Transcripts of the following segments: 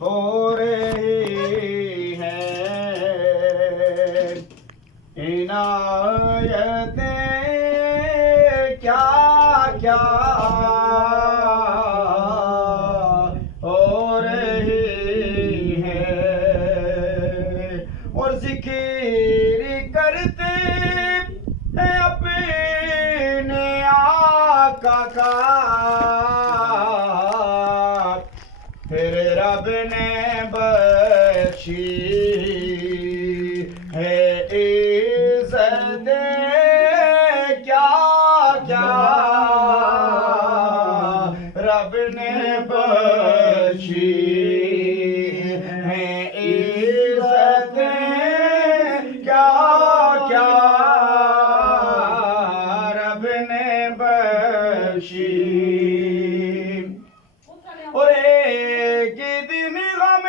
ہو رہی ہے عنایتیں کیا کیا ہو رہی ہے اور ذکر کرتے ہیں اپنے آقا کا پھر رب نے بخشی ہے عزتیں کیا کیا رب نے بخشی ہے عزتیں کیا کیا رب نے بخشی اور ایک دن غم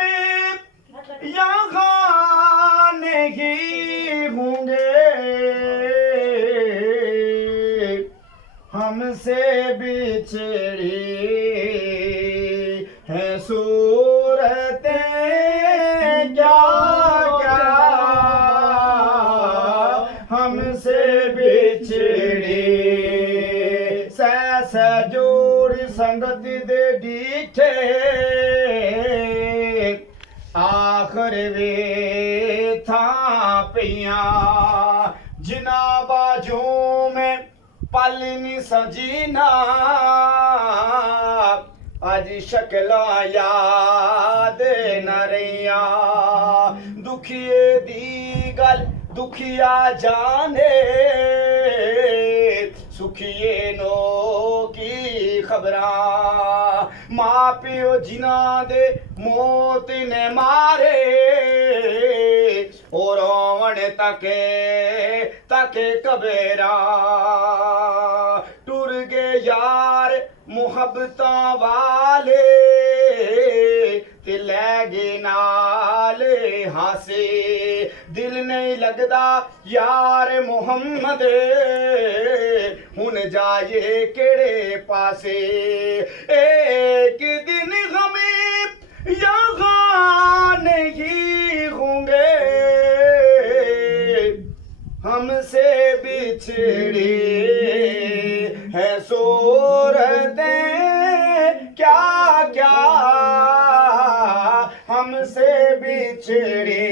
یہاں نہیں ہوں گے ہم سے بچھڑی ہیں صورتیں کیا کیا ہم سے بچھڑی سجوڑ سنگت دے ڈیٹھے آخر وے تھا پیاں جنا باجوں میں پالنی سجینا آج شکلا یاد نہ رہیاں دکھیے دی گل دکھیا جانے سکھیے نو کی خبراں ماں پیو جنہ دے موت نے مارے اور روڑ تکے کبیراں ٹر گے یار محبتاں والے تے لے گے نال ہاسے دل نہیں لگدا یار محمد ہن جائے کیڑے پاسے ایک دن غم یہاں نہیں ہوں گے ہم سے بچھڑی ہیں صورتیں کیا کیا ہم سے بچھڑی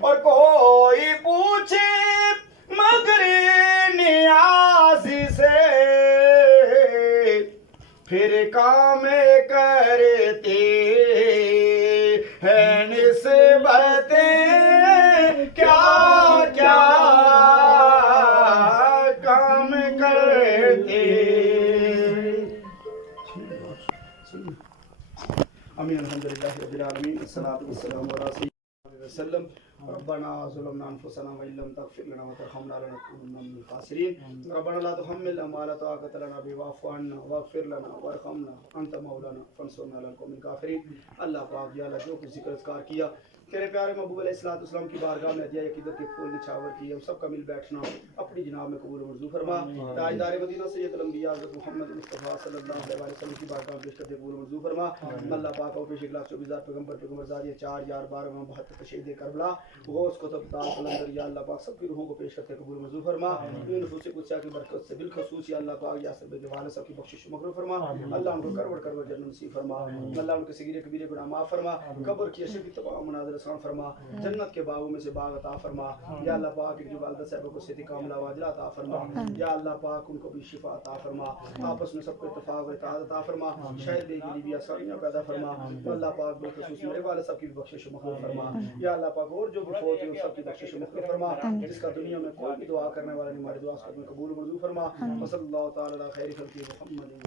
اور کوئی پوچھے مگر نیازی سے پھر کام کرتے ہیں نسبتیں کیا کیا کام کرتے امین الحمدللہ رب العالمین الصلاۃ والسلام علی سیدنا وسلم ربنا ظلمنا انفسنا وان لم تغفر لنا وترحمنا لنكونن من الخاسرين ربنا لا تحملنا ما لا طاقة لنا به واعف عنا واغفر لنا وارحمنا انت مولانا فانصرنا على القوم الكافرين اللہ پاک یا اللہ جو کچھ ذکر اذکار کیا تیرے پیارے محبوب علیہ السلام کی بارگاہ میں ہدیہ عقیدت کے پھول نچھاور کی ہم سب کا مل بیٹھنا اپنی جناب میں قبول و منظور فرما تاجدار مدینہ سید الانبیاء حضرت محمد مصطفیٰ صلی اللہ علیہ وسلم کی بارگاہ میں پیش کرتے قبول و منظور فرما اللہ پاک کو پیش اخلاص 24,000 پیغمبر زادی 4 یار 12 72 شہید کربلا غوث قطب تاج قلندر یا اللہ پاک سب کی روحوں کو پیش کرتے قبول و منظور فرما نفوس قدسیہ کی برکت سے بالخصوص یا اللہ پاک یا سب کے والد صاحب کی بخشش و مغفرت فرما اللہ ان کو کرور جنت نصیب فرما اللہ ان کے صغیرے کبیرے گناہ معاف فرما قبر کی اشد کی تمام مناظر آسان فرما جنت کے باغوں میں سے باغ عطا فرما یا اللہ پاک جو والدہ صاحبہ کو صحت کاملہ واجلہ عطا فرما یا اللہ پاک ان کو بھی شفا عطا فرما آپس میں سب کو اتفاق و اتحاد عطا فرما شاید بے گلی بھی آسانیاں پیدا فرما اللہ پاک بالخصوص میرے والد صاحب کی بخشش و مغفرت فرما یا اللہ پاک اور جو بھی فوت ہیں ان سب کی بخشش و مغفرت فرما جس کا دنیا میں کوئی بھی دعا کرنے والا نہیں ہماری دعا اس کو قبول و منظور فرما وصلی اللہ تعالی علی خیر خلقہ محمد